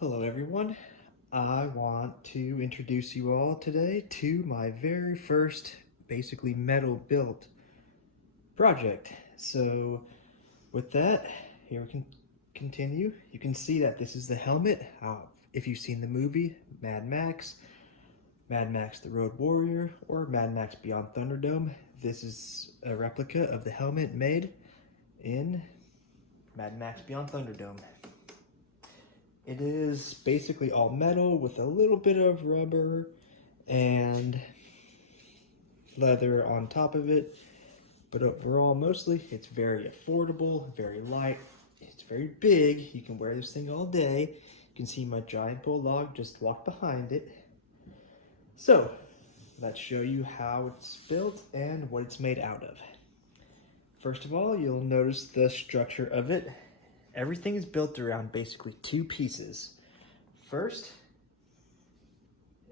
Hello everyone. I want to introduce you all today to my very first basically metal built project. So with that, here we can continue. You can see that this is the helmet. If you've seen the movie Mad Max, Mad Max the Road Warrior, or Mad Max Beyond Thunderdome, this is a replica of the helmet made in Mad Max Beyond Thunderdome. It is basically all metal with a little bit of rubber and leather on top of it. But overall, mostly, it's very affordable, very light. It's very big. You can wear this thing all day. You can see my giant bulldog just walk behind it. So, let's show you how it's built and what it's made out of. First of all, you'll notice the structure of it. Everything is built around basically two pieces. First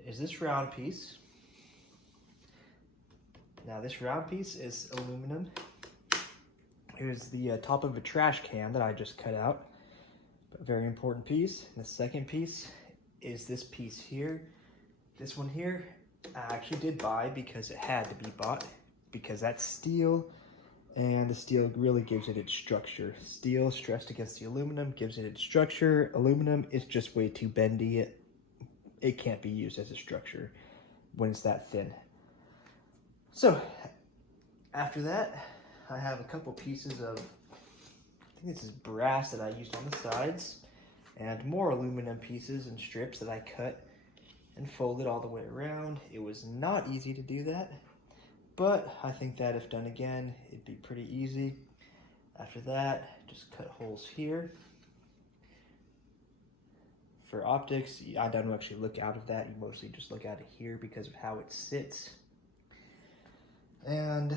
is this round piece. Now this round piece is aluminum. Here's the top of a trash can that I just cut out. A very important piece. And the second piece is this piece here. This one here, I actually did buy because it had to be bought, because that's steel. And the steel really gives it its structure. Steel stressed against the aluminum gives it its structure. Aluminum is just way too bendy. It can't be used as a structure when it's that thin. So, after that, I have a couple pieces of, I think this is brass that I used on the sides, and more aluminum pieces and strips that I cut and folded all the way around. It was not easy to do that, but I think that if done again, it'd be pretty easy. After that, just cut holes here. For optics, I don't actually look out of that. You mostly just look out of here because of how it sits. And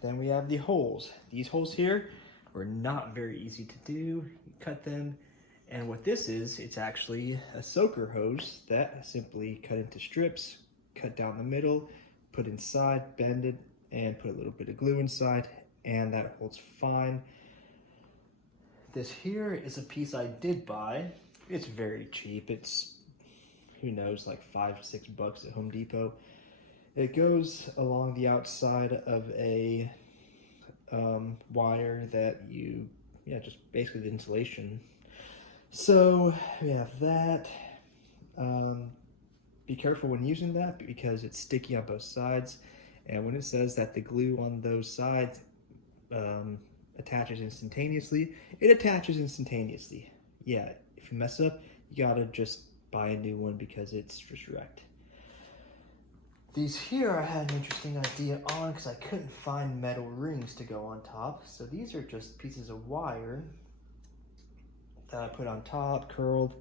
then we have the holes. These holes here were not very easy to do. You cut them, and what this is, it's actually a soaker hose that simply cut into strips, cut down the middle, put inside, bend it, and put a little bit of glue inside, and that holds fine. This here is a piece I did buy. It's very cheap. It's, who knows, like $5 to $6 at Home Depot. It goes along the outside of a wire that just basically the insulation. So we have that. Be careful when using that because it's sticky on both sides, and when it says that the glue on those sides attaches instantaneously, it attaches instantaneously. Yeah, if you mess up, you gotta just buy a new one because it's just wrecked. These here I had an interesting idea on because I couldn't find metal rings to go on top, so these are just pieces of wire that I put on top, curled.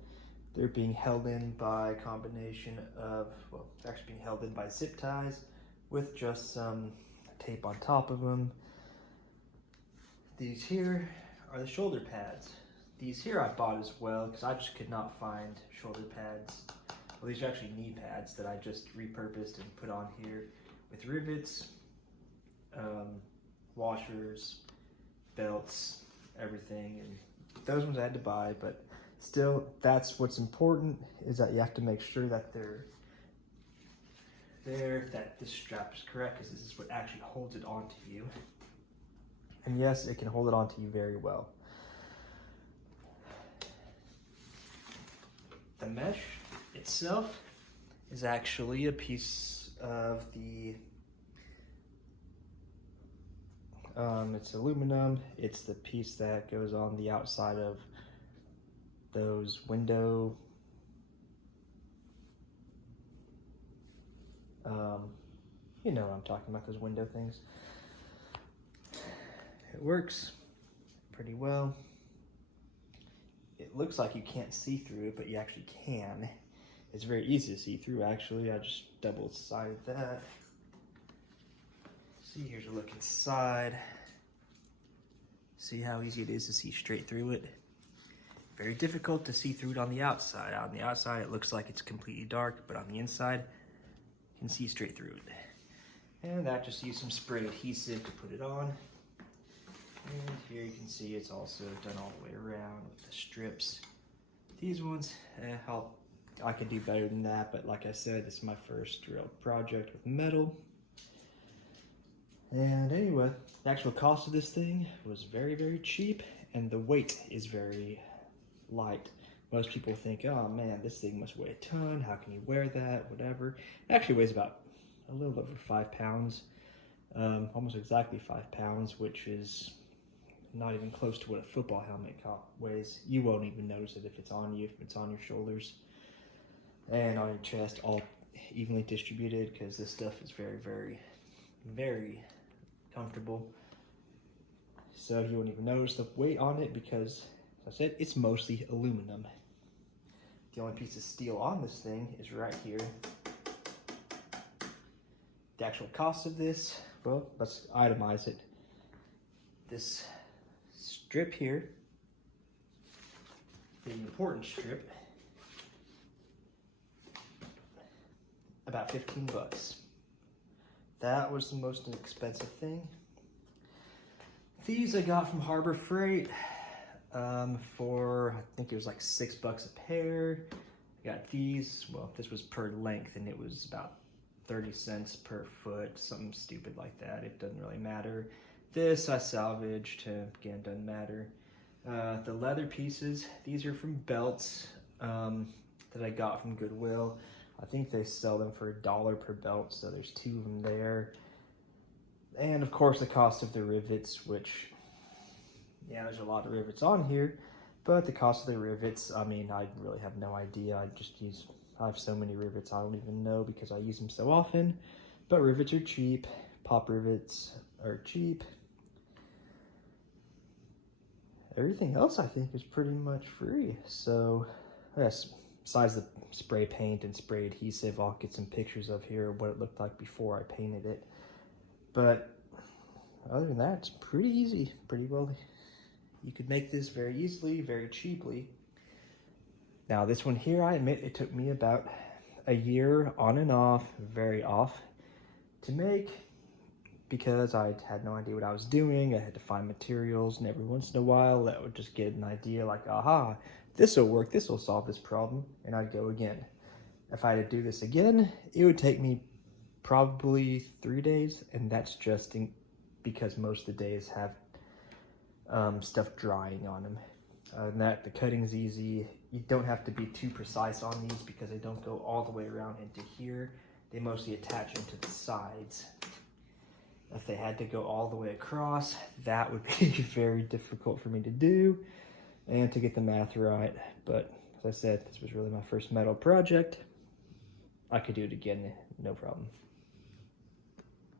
They're being held in by a combination of, well, they're actually being held in by zip ties with just some tape on top of them. These here are the shoulder pads. These here I bought as well because I just could not find shoulder pads. Well, these are actually knee pads that I just repurposed and put on here with rivets, washers, belts, everything. And those ones I had to buy, but still, that's what's important, is that you have to make sure that they're there, that this strap is correct, because this is what actually holds it onto you. And yes, it can hold it onto you very well. The mesh itself is actually a piece of the, it's aluminum. It's the piece that goes on the outside of those window, you know what I'm talking about, those window things. It works pretty well. It looks like you can't see through it, but you actually can. It's very easy to see through, actually. I just double-sided that. See, here's a look inside. See how easy it is to see straight through it? Very difficult to see through it on the outside. On the outside, it looks like it's completely dark, but on the inside, you can see straight through it. And that just used some spray adhesive to put it on. And here you can see it's also done all the way around with the strips. These ones, I could do better than that, but like I said, this is my first real project with metal. And anyway, the actual cost of this thing was very, very cheap, and the weight is very light. Most people think, oh man, this thing must weigh a ton, how can you wear that, whatever. It actually weighs about a little over 5 pounds, almost exactly 5 pounds, which is not even close to what a football helmet weighs. You won't even notice it if it's on you, if it's on your shoulders and on your chest, all evenly distributed, because this stuff is very, very, very comfortable. So you won't even notice the weight on it because, as I said, it's mostly aluminum. The only piece of steel on this thing is right here. The actual cost of this, well, let's itemize it. This strip here, the important strip, about 15 bucks. That was the most expensive thing. These I got from Harbor Freight for, I think it was like 6 bucks a pair. I got these, well, this was per length and it was about 30 cents per foot, something stupid like that. It doesn't really matter. This I salvaged, again, doesn't matter. The leather pieces, these are from belts that I got from Goodwill. I think they sell them for $1 per belt, so there's 2 of them there. And of course the cost of the rivets, which, yeah, there's a lot of rivets on here, but the cost of the rivets, I mean, I really have no idea. I have so many rivets, I don't even know because I use them so often. But rivets are cheap, pop rivets are cheap. Everything else I think is pretty much free. So, yes, besides the spray paint and spray adhesive, I'll get some pictures of here of what it looked like before I painted it. But other than that, it's pretty easy, pretty well. You could make this very easily, very cheaply. Now this one here, I admit it took me about a year on and off, very off, to make, because I had no idea what I was doing. I had to find materials, and every once in a while that would just get an idea like, aha, this will work, this will solve this problem, and I'd go again. If I had to do this again, it would take me probably 3 days, and that's just because most of the days have stuff drying on them. And that the cutting's easy. You don't have to be too precise on these because they don't go all the way around into here. They mostly attach into the sides. If they had to go all the way across, that would be very difficult for me to do and to get the math right. But as I said, this was really my first metal project. I could do it again, no problem.